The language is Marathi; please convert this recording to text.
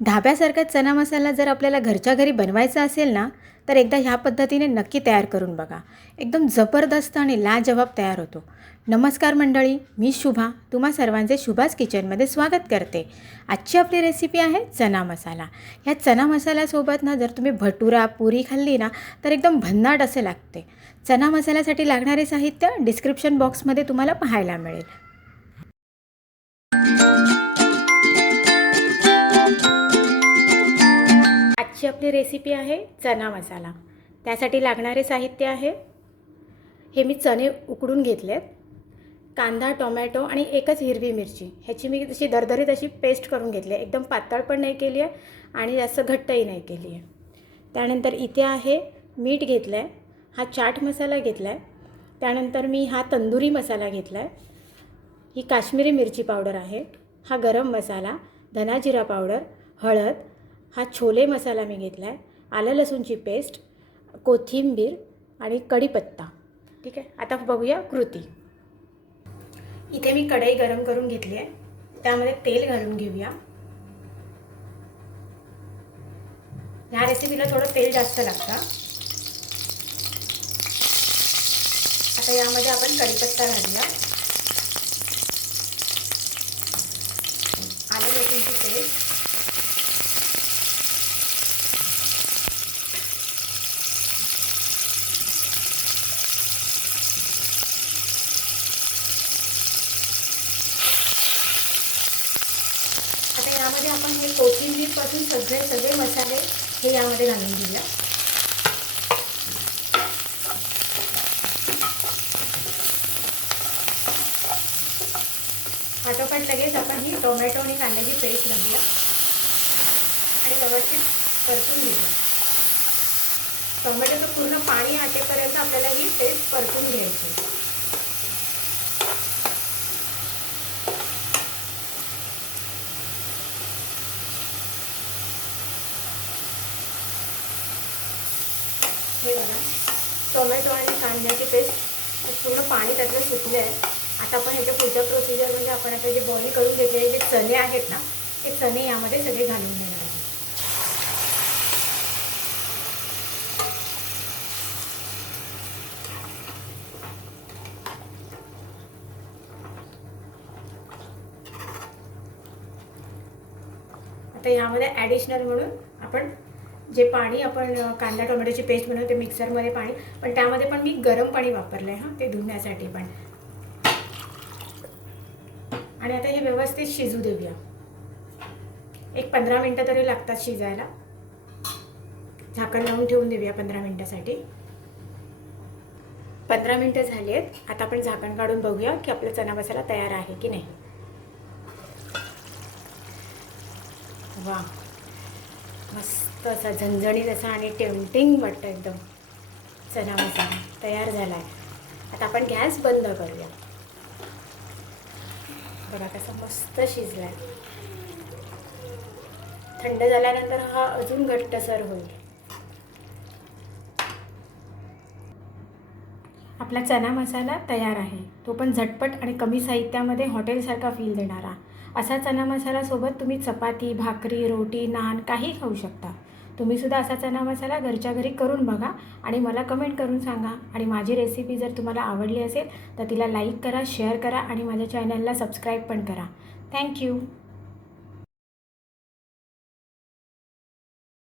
ढाब्यासारखा चना मसाला जर आपल्याला घरच्या घरी बनवायचा असेल ना, तर एकदा ह्या पद्धतीने नक्की तयार करून बघा. एकदम जबरदस्त आणि लाजवाब तयार होतो. नमस्कार मंडळी, मी शुभा तुम्हा सर्वांचे शुभाच किचनमध्ये स्वागत करते. आजची आपली रेसिपी आहे चना मसाला. ह्या चना मसाल्यासोबत ना जर तुम्ही भटुरा पुरी खाल्ली ना तर एकदम भन्नाट असे लागते. चना मसाल्यासाठी लागणारे साहित्य डिस्क्रिप्शन बॉक्समध्ये तुम्हाला पाहायला मिळेल. आजची आपली रेसिपी आहे चना मसाला. त्यासाठी लागणारे साहित्य आहे, हे मी चणे उकडून घेतलेत, कांदा टोमॅटो आणि एकच हिरवी मिरची. ह्याची मी तशी दरदरीत अशी पेस्ट करून घेतली आहे. एकदम पातळ पण नाही केली आहे आणि जास्त घट्टही नाही केली आहे. त्यानंतर इथे आहे मीठ घेतलं आहे, हा चाट मसाला घेतला आहे, त्यानंतर मी हा तंदुरी मसाला घेतला आहे, ही काश्मीरी मिरची पावडर आहे, हा गरम मसाला, धना जिरा पावडर, हळद, हा छोले मसाला मी घेतला आहे, आलं लसूणची पेस्ट, कोथिंबीर आणि कढीपत्ता. ठीक आहे, आता बघूया कृती. इथे मी कढई गरम करून घेतली आहे, त्यामध्ये तेल घालून घेऊया. ह्या रेसिपीला थोडं तेल जास्त लागतं. आता यामध्ये आपण कढीपत्ता घालूया, आलं लसूणची पेस्ट, आता यामध्ये आपण हे कोथिंबीरपासून सगळे मसाले हे यामध्ये घालून घेऊया. पाठोपाठ लगेच आपण ही टोमॅटो आणि कांद्याची पेस्ट घालूया आणि व्यवस्थित परतून घेऊया. टोमॅटोचं पूर्ण पाणी आटेपर्यंत आपल्याला ही पेस्ट परतून घ्यायची. हे बघा, टोमॅटो आणि कांद्याची पेस्ट पूर्ण पाणी त्यातलं सुटलं आहे. आता आपण ह्याच्या पुढच्या प्रोसिजर म्हणजे आपण आता जे बॉईल करून घेतलेले जे चणे आहेत ना, ते चणे यामध्ये सगळे घालून घेणार आहे. आता यामध्ये ॲडिशनल म्हणून आपण जे पाणी आपण कांदा टोमॅटोची पेस्ट बनवतो ते मिक्सरमध्ये पाणी, पण त्यामध्ये पण मी गरम पाणी वापरलं आहे हां, ते धुण्यासाठी पण. आणि आता हे व्यवस्थित शिजू देऊया. एक 15 मिनटं तरी लागतात शिजायला. झाकण लावून ठेवून देऊया 15 मिनटासाठी. 15 मिनटं झाली आहेत. आता आपण झाकण काढून बघूया की आपला चना मसाला तयार आहे की नाही. वा, मस्त असा झणझणीत असा आणि टेम्पटिंग वाटतं एकदम. चना मसाला तयार झाला आहे. आता आपण गॅस बंद करूया. बघा कसा मस्त शिजला आहे. थंड झाल्यानंतर हा अजून घट्टसर होईल. आपला चना मसाला तयार आहे, तो पण झटपट आणि कमी साहित्यामध्ये हॉटेलसारखा फील देणारा. असा चना मसालासोबत तुम्ही चपाती भाकरी रोटी नान काही खाऊ शकता. तुम्हीसुद्धा असा चना मसाला घरच्या घरी करून बघा आणि मला कमेंट करून सांगा. आणि माझी रेसिपी जर तुम्हाला आवडली असेल तर तिला लाईक करा, शेअर करा आणि माझ्या चॅनलला सबस्क्राईब पण करा. थँक्यू.